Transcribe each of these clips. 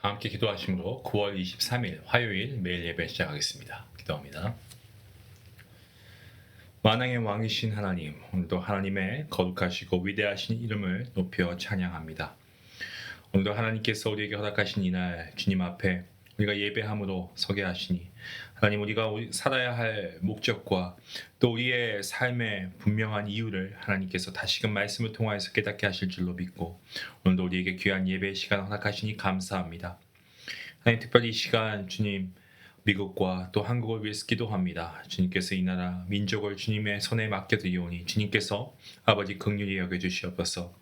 다 함께 기도하심으로 9월 23일 화요일 매일 예배 시작하겠습니다. 기도합니다. 만왕의 왕이신 하나님, 오늘도 하나님의 거룩하시고 위대하신 이름을 높여 찬양합니다. 오늘도 하나님께서 우리에게 허락하신 이날 주님 앞에 우리가 예배함으로 서게 하시니 하나님, 우리가 살아야 할 목적과 또 우리의 삶의 분명한 이유를 하나님께서 다시금 말씀을 통하여서 깨닫게 하실 줄로 믿고 오늘도 우리에게 귀한 예배의 시간 허락하시니 감사합니다. 하나님, 특별히 이 시간 주님 미국과 또 한국을 위해서 기도합니다. 주님께서 이 나라 민족을 주님의 손에 맡겨드리오니 주님께서 아버지 긍휼히 여겨주시옵소서.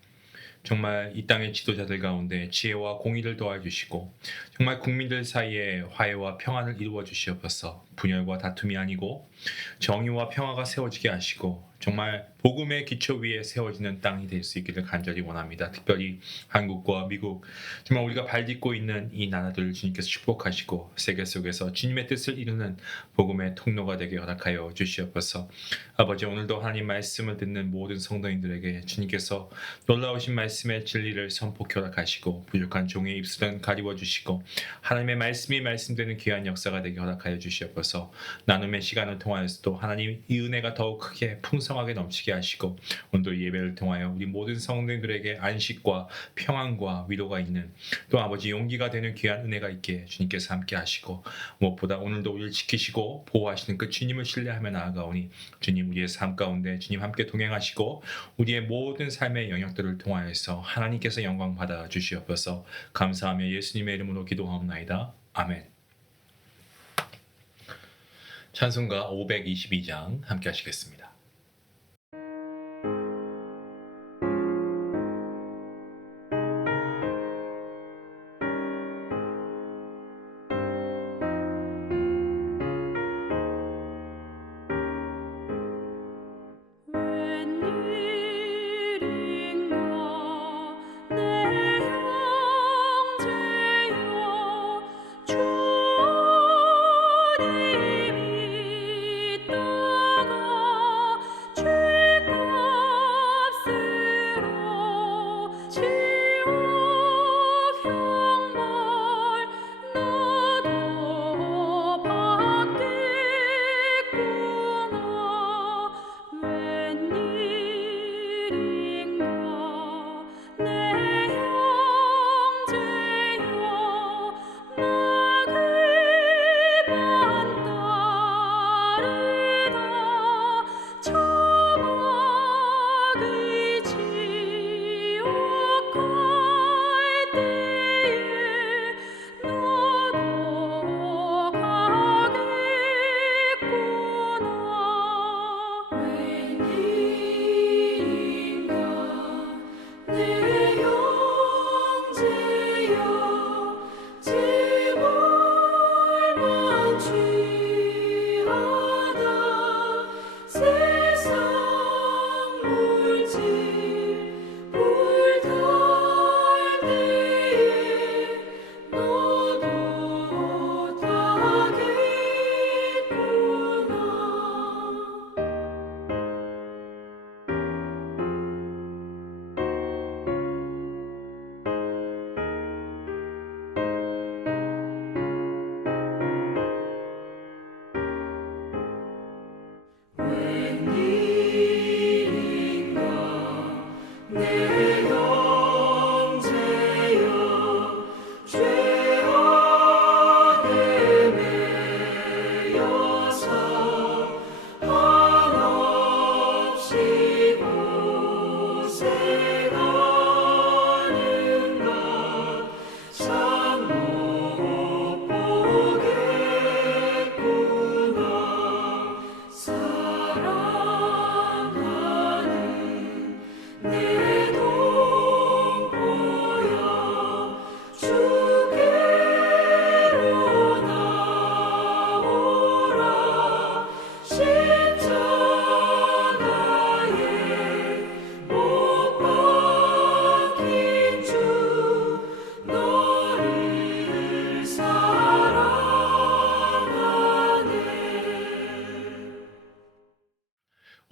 정말 이 땅의 지도자들 가운데 지혜와 공의를 도와주시고 정말 국민들 사이에 화해와 평안을 이루어 주시옵소서. 분열과 다툼이 아니고 정의와 평화가 세워지게 하시고 정말 복음의 기초 위에 세워지는 땅이 될 수 있기를 간절히 원합니다. 특별히 한국과 미국, 정말 우리가 발딛고 있는 이 나라들을 주님께서 축복하시고 세계 속에서 주님의 뜻을 이루는 복음의 통로가 되게 허락하여 주시옵소서. 아버지, 오늘도 하나님 말씀을 듣는 모든 성도인들에게 주님께서 놀라우신 말씀의 진리를 선포 허락하시고 부족한 종의 입술은 가리워 주시고 하나님의 말씀이 말씀되는 귀한 역사가 되게 허락하여 주시옵소서. 나눔의 시간을 통하여서도 하나님 이 은혜가 더욱 크게 풍성하게 넘치게 하시고 오늘도 이 예배를 통하여 우리 모든 성도들에게 안식과 평안과 위로가 있는 또 아버지 용기가 되는 귀한 은혜가 있게 주님께서 함께 하시고 무엇보다 오늘도 우리를 지키시고 보호하시는 그 주님을 신뢰하며 나아가오니 주님, 우리의 삶 가운데 주님 함께 동행하시고 우리의 모든 삶의 영역들을 통하여서 하나님께서 영광 받아 주시옵소서. 감사하며 예수님의 이름으로 기도하옵나이다. 아멘. 찬송가 522장 함께 하시겠습니다.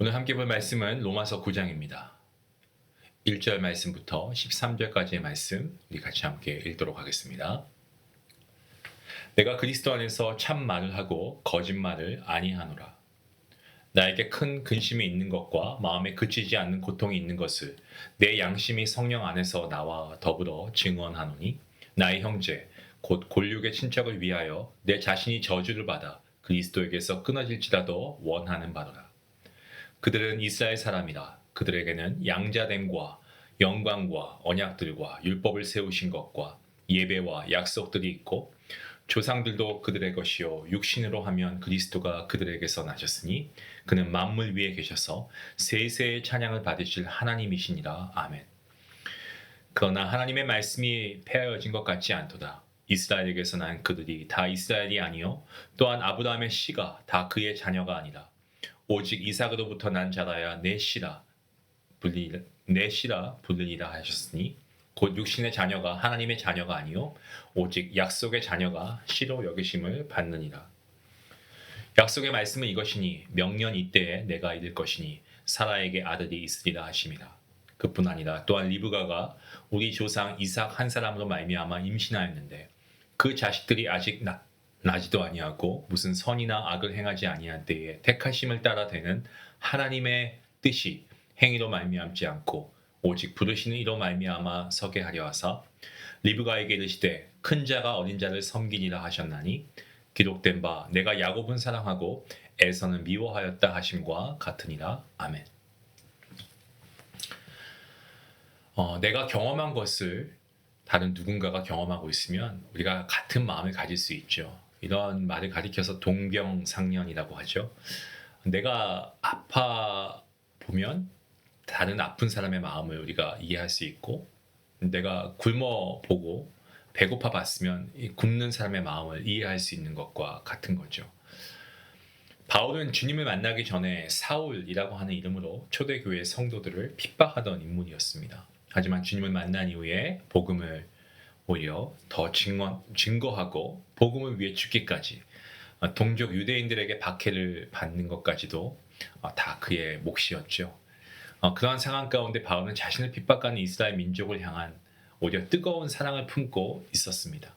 오늘 함께 볼 말씀은 로마서 9장입니다. 1절 말씀부터 13절까지의 말씀 우리 같이 함께 읽도록 하겠습니다. 내가 그리스도 안에서 참 말을 하고 거짓말을 아니하노라. 나에게 큰 근심이 있는 것과 마음에 그치지 않는 고통이 있는 것을 내 양심이 성령 안에서 나와 더불어 증언하노니 나의 형제 곧 골육의 친척을 위하여 내 자신이 저주를 받아 그리스도에게서 끊어질지라도 원하는 바로라. 그들은 이스라엘 사람이라. 그들에게는 양자됨과 영광과 언약들과 율법을 세우신 것과 예배와 약속들이 있고 조상들도 그들의 것이요 육신으로 하면 그리스도가 그들에게서 나셨으니 그는 만물 위에 계셔서 세세의 찬양을 받으실 하나님이시니라. 아멘. 그러나 하나님의 말씀이 폐하여진 것 같지 않도다. 이스라엘에게서 난 그들이 다 이스라엘이 아니요 또한 아브라함의 씨가 다 그의 자녀가 아니라 오직 이삭으로부터 난 자라야 내 씨라 불리리라 하셨으니 곧 육신의 자녀가 하나님의 자녀가 아니요 오직 약속의 자녀가 씨로 여기심을 받느니라. 약속의 말씀은 이것이니 명년 이때에 내가 이를 것이니 사라에게 아들이 있으리라 하심이라. 그뿐 아니라 또한 리브가가 우리 조상 이삭 한 사람으로 말미암아 임신하였는데 그 자식들이 아직 나지도 아니하고 무슨 선이나 악을 행하지 아니한 때에 택하심을 따라 되는 하나님의 뜻이 행위로 말미암지 않고 오직 부르시는 이로 말미암아 서게 하려 하사 리브가에게 이르시되 큰 자가 어린 자를 섬기니라 하셨나니 기록된 바 내가 야곱은 사랑하고 에서는 미워하였다 하심과 같으니라. 아멘. 내가 경험한 것을 다른 누군가가 경험하고 있으면 우리가 같은 마음을 가질 수 있죠. 이런 말을 가리켜서 동병상련이라고 하죠. 내가 아파 보면 다른 아픈 사람의 마음을 우리가 이해할 수 있고 내가 굶어 보고 배고파 봤으면 이 굶는 사람의 마음을 이해할 수 있는 것과 같은 거죠. 바울은 주님을 만나기 전에 사울이라고 하는 이름으로 초대교회 성도들을 핍박하던 인물이었습니다. 하지만 주님을 만난 이후에 복음을 오히려 더 증거하고 복음을 위해 죽기까지 동족 유대인들에게 박해를 받는 것까지도 다 그의 몫이었죠. 그러한 상황 가운데 바울은 자신을 핍박하는 이스라엘 민족을 향한 오히려 뜨거운 사랑을 품고 있었습니다.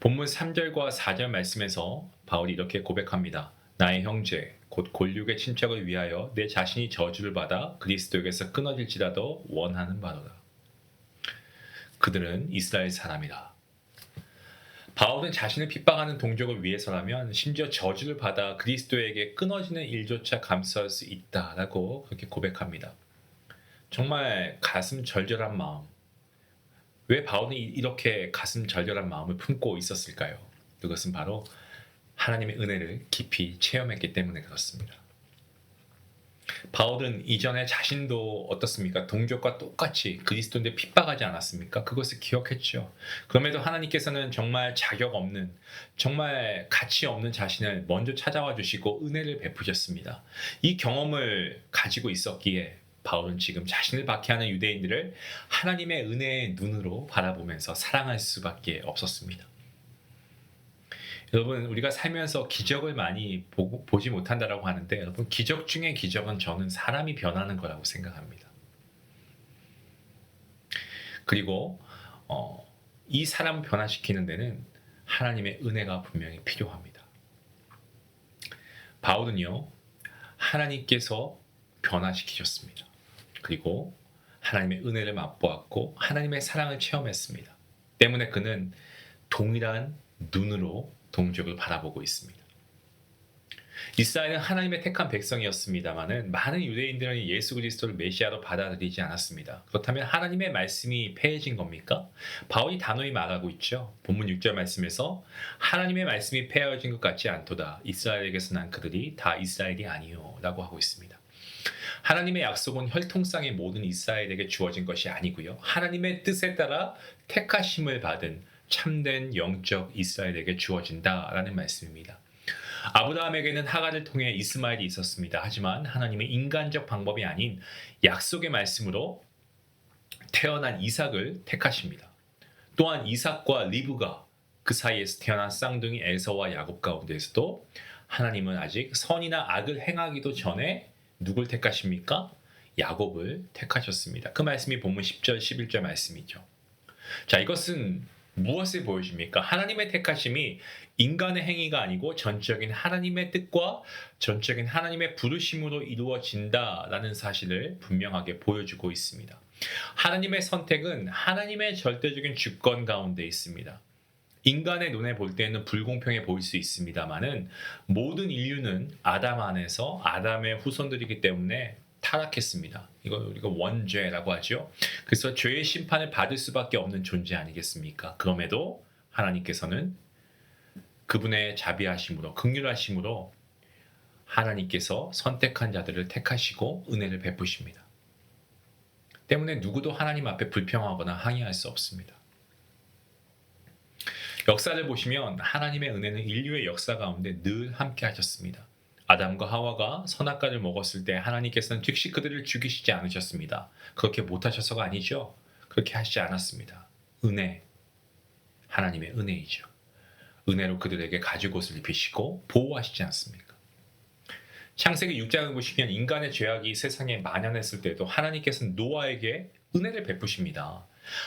본문 3절과 4절 말씀에서 바울이 이렇게 고백합니다. 나의 형제 곧 골육의 친척을 위하여 내 자신이 저주를 받아 그리스도에게서 끊어질지라도 원하는 바로다. 그들은 이스라엘 사람이라. 바울은 자신을 핍박하는 동족을 위해서라면 심지어 저주를 받아 그리스도에게 끊어지는 일조차 감수할 수 있다라고 그렇게 고백합니다. 정말 가슴 절절한 마음. 왜 바울은 이렇게 가슴 절절한 마음을 품고 있었을까요? 그것은 바로 하나님의 은혜를 깊이 체험했기 때문에 그렇습니다. 바울은 이전에 자신도 어떻습니까? 동족과 똑같이 그리스도인데 핍박하지 않았습니까? 그것을 기억했죠. 그럼에도 하나님께서는 정말 자격 없는, 정말 가치 없는 자신을 먼저 찾아와 주시고 은혜를 베푸셨습니다. 이 경험을 가지고 있었기에 바울은 지금 자신을 박해하는 유대인들을 하나님의 은혜의 눈으로 바라보면서 사랑할 수밖에 없었습니다. 여러분, 우리가 살면서 기적을 많이 보지 못한다라고 하는데 여러분, 기적 중에 기적은 저는 사람이 변하는 거라고 생각합니다. 그리고 이 사람을 변화시키는 데는 하나님의 은혜가 분명히 필요합니다. 바울은요, 하나님께서 변화시키셨습니다. 그리고 하나님의 은혜를 맛보았고 하나님의 사랑을 체험했습니다. 때문에 그는 동일한 눈으로 동족을 바라보고 있습니다. 이스라엘은 하나님의 택한 백성이었습니다마는 많은 유대인들은 예수 그리스도를 메시아로 받아들이지 않았습니다. 그렇다면 하나님의 말씀이 폐해진 겁니까? 바울이 단호히 말하고 있죠. 본문 6절 말씀에서 하나님의 말씀이 폐해진 것 같지 않도다. 이스라엘에게서 난 그들이 다 이스라엘이 아니요 라고 하고 있습니다. 하나님의 약속은 혈통상의 모든 이스라엘에게 주어진 것이 아니고요. 하나님의 뜻에 따라 택하심을 받은 참된 영적 이스라엘에게 주어진다라는 말씀입니다. 아브라함에게는 하갈을 통해 이스마엘이 있었습니다. 하지만 하나님의 인간적 방법이 아닌 약속의 말씀으로 태어난 이삭을 택하십니다. 또한 이삭과 리브가 그 사이에서 태어난 쌍둥이 에서와 야곱 가운데에서도 하나님은 아직 선이나 악을 행하기도 전에 누굴 택하십니까? 야곱을 택하셨습니다. 그 말씀이 본문 10절 11절 말씀이죠. 자, 이것은 무엇을 보여줍니까? 하나님의 택하심이 인간의 행위가 아니고 전적인 하나님의 뜻과 전적인 하나님의 부르심으로 이루어진다라는 사실을 분명하게 보여주고 있습니다. 하나님의 선택은 하나님의 절대적인 주권 가운데 있습니다. 인간의 눈에 볼 때는 불공평해 보일 수 있습니다만은 모든 인류는 아담 안에서 아담의 후손들이기 때문에 타락했습니다. 이거 우리가 원죄라고 하죠. 그래서 죄의 심판을 받을 수밖에 없는 존재 아니겠습니까? 그럼에도 하나님께서는 그분의 자비하심으로 긍휼하심으로 하나님께서 선택한 자들을 택하시고 은혜를 베푸십니다. 때문에 누구도 하나님 앞에 불평하거나 항의할 수 없습니다. 역사를 보시면 하나님의 은혜는 인류의 역사 가운데 늘 함께 하셨습니다. 아담과 하와가 선악과를 먹었을 때 하나님께서는 즉시 그들을 죽이시지 않으셨습니다. 그렇게 못하셔서가 아니죠. 그렇게 하시지 않았습니다. 은혜, 하나님의 은혜이죠. 은혜로 그들에게 가죽옷을 입히시고 보호하시지 않습니까? 창세기 6장을 보시면 인간의 죄악이 세상에 만연했을 때도 하나님께서는 노아에게 은혜를 베푸십니다.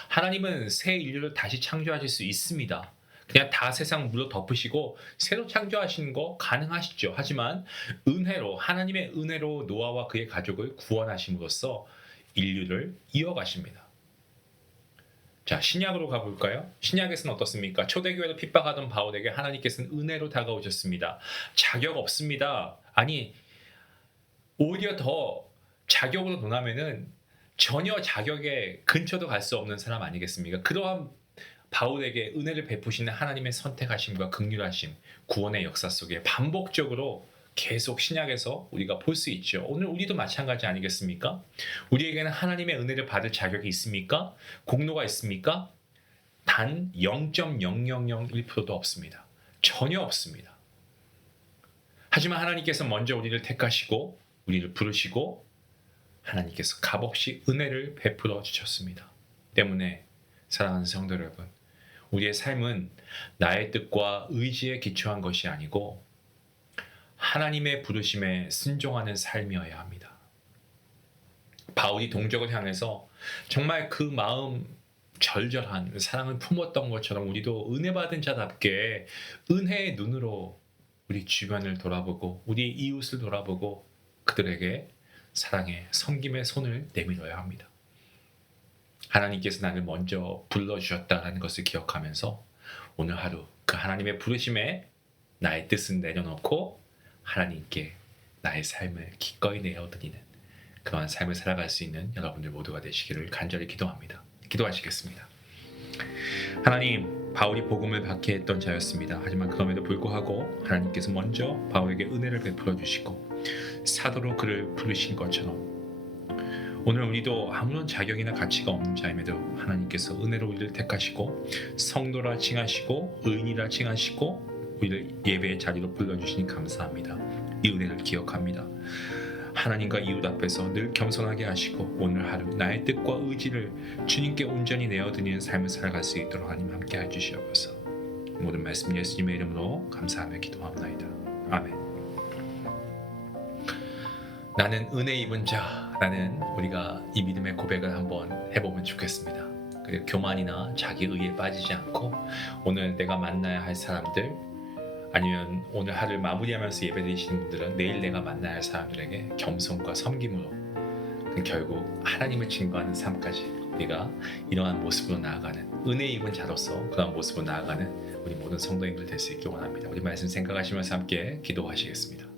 하나님은 새 인류를 다시 창조하실 수 있습니다. 그냥 다 세상 물로 덮으시고 새로 창조하시는 거 가능하시죠. 하지만 은혜로 하나님의 은혜로 노아와 그의 가족을 구원하심으로써 인류를 이어가십니다. 자, 신약으로 가볼까요? 신약에서는 어떻습니까? 초대교회를 핍박하던 바울에게 하나님께서는 은혜로 다가오셨습니다. 자격 없습니다. 아니, 오히려 더 자격으로 논하면은 전혀 자격의 근처도 갈 수 없는 사람 아니겠습니까? 그러한 바울에게 은혜를 베푸시는 하나님의 선택하심과 긍휼하심, 구원의 역사 속에 반복적으로 계속 신약에서 우리가 볼 수 있죠. 오늘 우리도 마찬가지 아니겠습니까? 우리에게는 하나님의 은혜를 받을 자격이 있습니까? 공로가 있습니까? 단 0.0001%도 없습니다. 전혀 없습니다. 하지만 하나님께서 먼저 우리를 택하시고 우리를 부르시고 하나님께서 값없이 은혜를 베풀어 주셨습니다. 때문에 사랑하는 성도 여러분, 우리의 삶은 나의 뜻과 의지에 기초한 것이 아니고 하나님의 부르심에 순종하는 삶이어야 합니다. 바울이 동족을 향해서 정말 그 마음 절절한 사랑을 품었던 것처럼 우리도 은혜 받은 자답게 은혜의 눈으로 우리 주변을 돌아보고 우리 이웃을 돌아보고 그들에게 사랑의 섬김의 손을 내밀어야 합니다. 하나님께서 나를 먼저 불러주셨다는 것을 기억하면서 오늘 하루 그 하나님의 부르심에 나의 뜻은 내려놓고 하나님께 나의 삶을 기꺼이 내어드리는 그러한 삶을 살아갈 수 있는 여러분들 모두가 되시기를 간절히 기도합니다. 기도하시겠습니다. 하나님, 바울이 복음을 받게 했던 자였습니다. 하지만 그럼에도 불구하고 하나님께서 먼저 바울에게 은혜를 베풀어 주시고 사도로 그를 부르신 것처럼 오늘 우리도 아무런 자격이나 가치가 없는 자임에도 하나님께서 은혜로 우리를 택하시고 성도라 칭하시고 의인이라 칭하시고 우리를 예배의 자리로 불러주시니 감사합니다. 이 은혜를 기억합니다. 하나님과 이웃 앞에서 늘 겸손하게 하시고 오늘 하루 나의 뜻과 의지를 주님께 온전히 내어드리는 삶을 살아갈 수 있도록 하나님 함께 해주시옵소서. 모든 말씀 예수님의 이름으로 감사하며 기도합니다. 아멘. 나는 은혜 입은 자라는 우리가 이 믿음의 고백을 한번 해보면 좋겠습니다. 그리고 교만이나 자기 의에 빠지지 않고 오늘 내가 만나야 할 사람들 아니면 오늘 하루를 마무리하면서 예배드리시는 분들은 내일 내가 만나야 할 사람들에게 겸손과 섬김으로 결국 하나님을 증거하는 삶까지 우리가 이러한 모습으로 나아가는 은혜 입은 자로서 그런 모습으로 나아가는 우리 모든 성도님들 될 수 있길 원합니다. 우리 말씀 생각하시면서 함께 기도하시겠습니다.